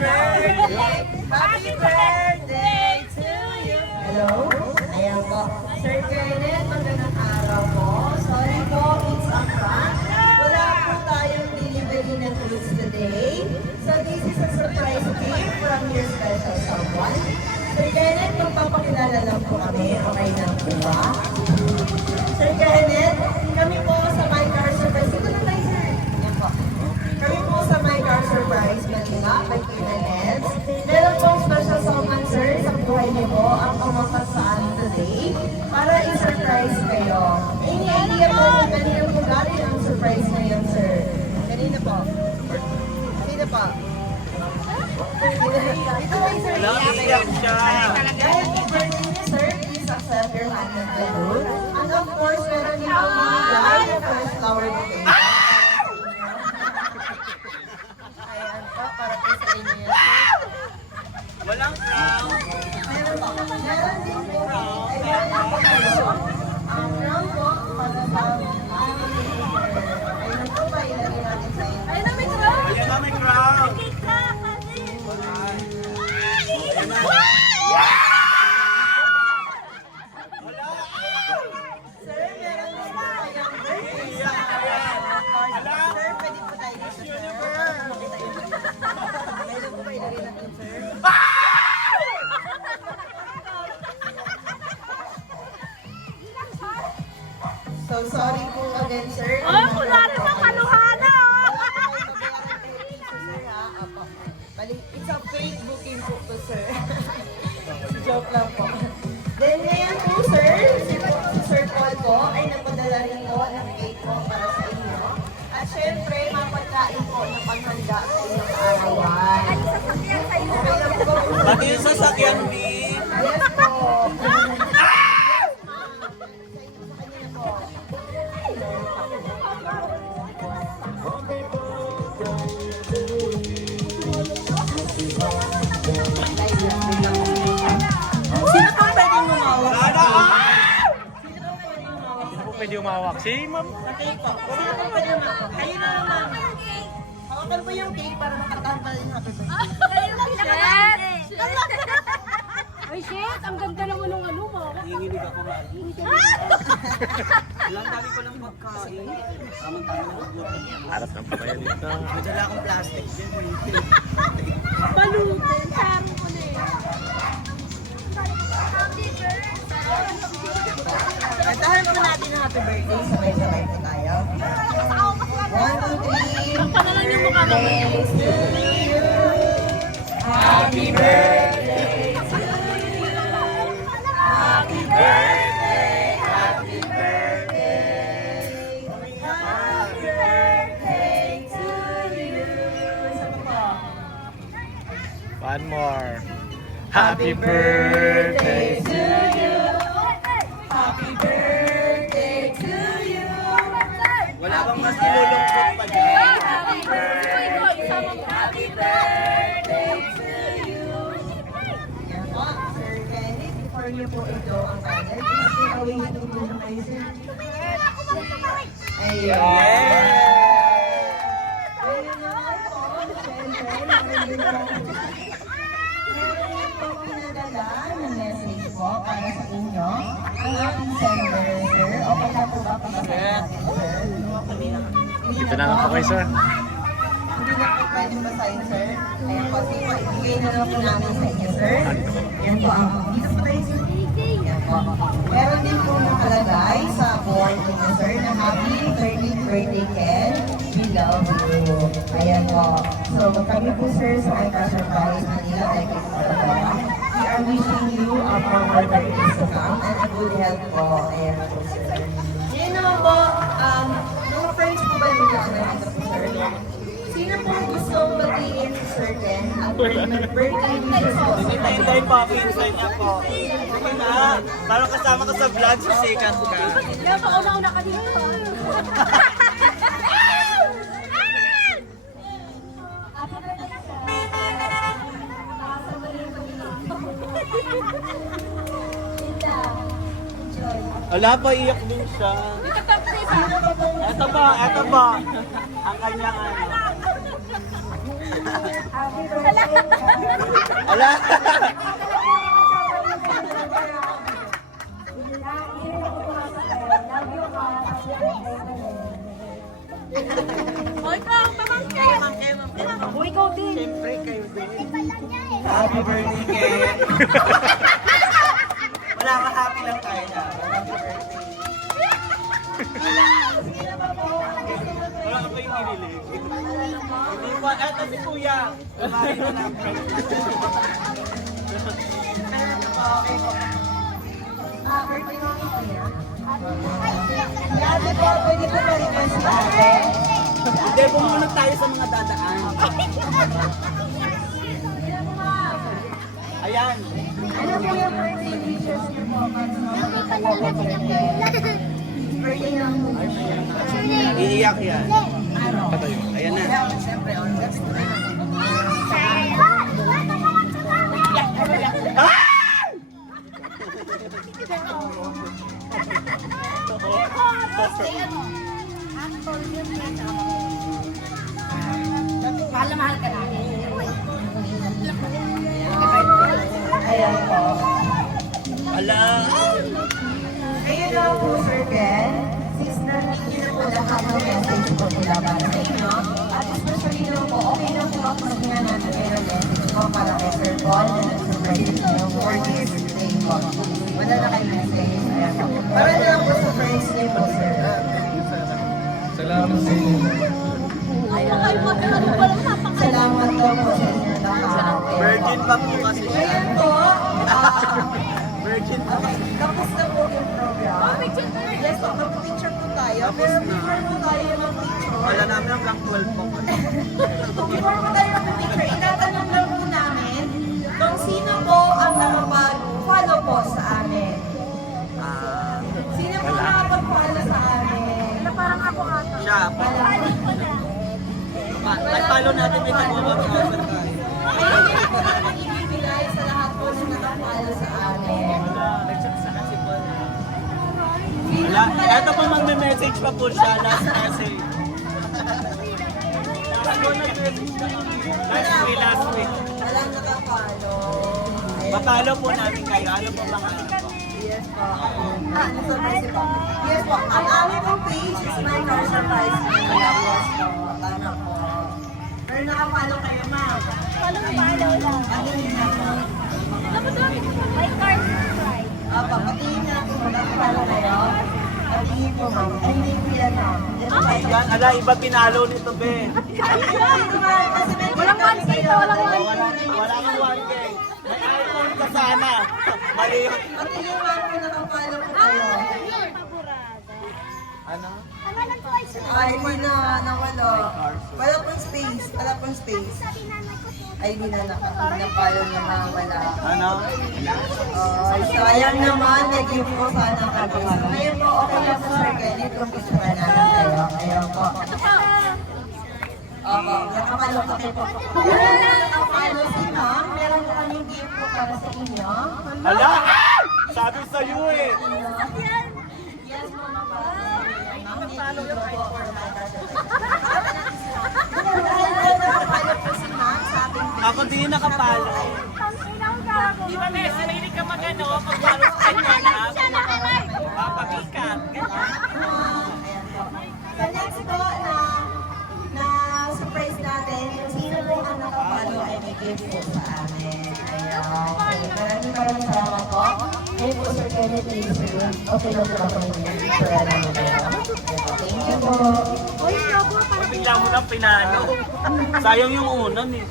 Happy birthday to you! Hello? Ayan po. Sir Kenneth, magandang araw po. Sorry po, it's a prank. Wala po tayong delivery na fruits today. So this is a surprise gift from your special someone. Sir Kenneth, magpapakilala lang po kami. Okay lang po ba? Sir Kenneth, kami po sa My Car Surprise. Ito na tayo, sir. Yan po. Kami po sa My Car Surprise, Manila, by Kenneth. Meron pong special someone, sir, sa buhay niyo po ang pumunta sa amin today para i-surprise kayo. Any idea po kung kanina po galing ang surprise ngayon, sir? Kanina po. Kanina po. Ito ay sir. Iyak siya. Dahil po birthday niya, sir, please accept your hand of balloon. And of course, meron din po bigay yung first flower bouquet. Ayan po, para po sa inyo yan, sir. Walang crown. Meron po. Meron din po. Ayan po kayo. Ang crown po, para sa ayun po ba, ilagay natin sa inyo. Ayan na may crown. Sir, meron din po kayong birthday sa sir, pwede po tayo dito, sir. Meron po ba ilagay natin, sir? So, sorry po again, sir. Oh, wala namang kaluhana, It's a fake booking po to, sir. Joke lang po. Then ngayon po, sir, si Sir Paul po ay napadala rin po ng cake po para sa inyo. At syempre, mapagkain po ng panghanda sa inyong kaarawan. Okay lang po. Pati yung sasakyan, B. Yes po. Sino po pwedeng lumawak? Sana Sino po pwedeng lumawak? Pwede umawak si ma'am. Sa cake po. Sino po pwedeng lumawak? Kayo na naman. Hawakan po yung cake para makatahan pa rin yung happy birthday. Ay, shit! Ang ganda naman ng ano mo. nanginginig ako nga. Ilang dami ko ng pagkain. Tamang-tama na ubutan. Harap ng papaya dito. Nadala akong plastic din. Balutin. Saro ko na eh. Kantahan po natin ang happy birthday. Sabay-sabay po tayo. 1, 2, 3. Ang panalang yung mukha mo. Happy birthday! Happy birthday! Happy birthday! Happy birthday to you! Saan po? One more. Happy birthday to you! Happy birthday to you! Wala bang mas nilulungkot pa dyan? Happy birthday! Happy birthday to you! Yan po, Sir Kenneth, before niyo po ito ang kanya, pinawin niyo po na kayo, sir. Ayun! Ayun naman po, syempre, meron po pinadala ng message po para sa inyo ang ating sender, sir. Okay na po ba pagkasahin natin, sir? Dito na lang po kayo, sir. Hindi na po pwede basahin, sir. Ayan po, sige po, ibigay na lang po namin sa inyo, sir. Yan po, dito po tayo, sir. Yan po. Meron din po nakalagay sa board ninyo, sir, na happy 30th birthday, Ken. We love you. Ayan po. So, kami po, sir, sa Ika Surprise Manila, like it po. We are wishing you more birthdays to come and a good health po. Ayan po, sir. Yan naman po, mga friends po ba yung nandito po, sir? Sino po gusto batiin si Sir Ken at mag-birthday wishes po? Hintay pa, pinsan niya po. Sige na, parang kasama ka sa vlog, sisikat ka. Kaya pa una-una ka dito. Wala pa, iyak din siya. Eto ba? Ang kanyang ano. Happy Happy birthday. Ala! O, ikaw, pamangkin. O, ikaw din. Siyempre kayo din. Happy birthday, Ken! Wala ka, happy lang tayo na. Happy birthday. Wala ka pa yung nililig. Hindi pa, eto si Kuya. Kumari na lang. Birthday mo ni Kuya. Ate po, pwede po ma-request sa atin. Hindi, bumunod tayo sa mga dadaan. Ayan. Ano po yung birthday wishes niyo po? Birthday ng Iiyak yan. ano? Ayan na. Siyempre, on the Mahal na mahal ka namin. Ayan po. Ala! Ayun na po, Sir Ken. Since narinig niyo na po lahat ng message po mula para sa inyo, at especially naman po, okay lang po ako sabihan natin kayo ng message po para kay Sir Paul na nag-surprise niyo for his birthday po. Wala na kayo message. Ayan po. Para na lang po sa friends niyo po, Sir. Salamat sa inyo. Salamat daw po sa inyo lahat. Virgin pa po kasi siya. Ayan po. Virgin pa. Okay, tapos na po yung program. Yes po, mag-picture po tayo. Pero before po tayo mag-picture, Wala namin hanggang 12 po. before po tayo mag-picture, itatanong lang po namin kung sino po ang nakapag-follow po sa amin. Sino po nakapag-follow sa amin? Parang ako ata. Siya po. Nag-follow natin may nag-1,000 tayo. Ayun din po namin ibibigay sa lahat po na nakapalo sa amin. Wala. Eto po magme-message pa po siya. Last message. Last week. Walang nakapalo. Papalo po namin kayo. Ano po pangalan po? Yes po. Nasurprise po. Yes po. Ang aming pong page is My Car Surprise. Yes po. Tama po. Pero nakapalo kayo, ma'am. Follow lang. Patingin na po. My car surprise. Apa, patingin natin kung nakapalo kayo. Patingin po, ma'am. Ay, hindi po yan, ma'am. Yes, po. Yan. Ala, iba pinalo nito, be. Kasi may Walang one kayo. dito, walang one. Wala kang 1K. May iPhone ka sana. Mali yun. Patingin, ma'am, kung nakapalo ko kayo. Ano? Ay, hindi na, nawala. Wala pong space, wala pong space. Ay, hindi na nakapalo niya na wala. Ano? Ay, sayang naman, nag-give po sana kami. Ngayon po, okay lang po, Sir Kenneth, kung gusto na natin kayo. Ngayon po. Opo, nakapalo ko kayo po. Kung wala na nakapalo si ma'am, meron po kaming gift po para sa inyo. Ala! Sabi sa'yo eh. Yes, mama pa. Nakapalo ko po. Nakapalo po si ma'am sa ating Ako din nakapalo. Di ba, Messi? Mahilig ka mag-ano? Pag-follow sa kanya na. Papagikat. So next po na surprise natin, sino po ang nakapalo ay may gift po sa amin. Ayan. Maraming salamat po. Ngayon po, Sir Kenneth, okay lang po ako yung picture namin. Thank you po. Bigla mo lang pinalo. Sayang yung unan eh.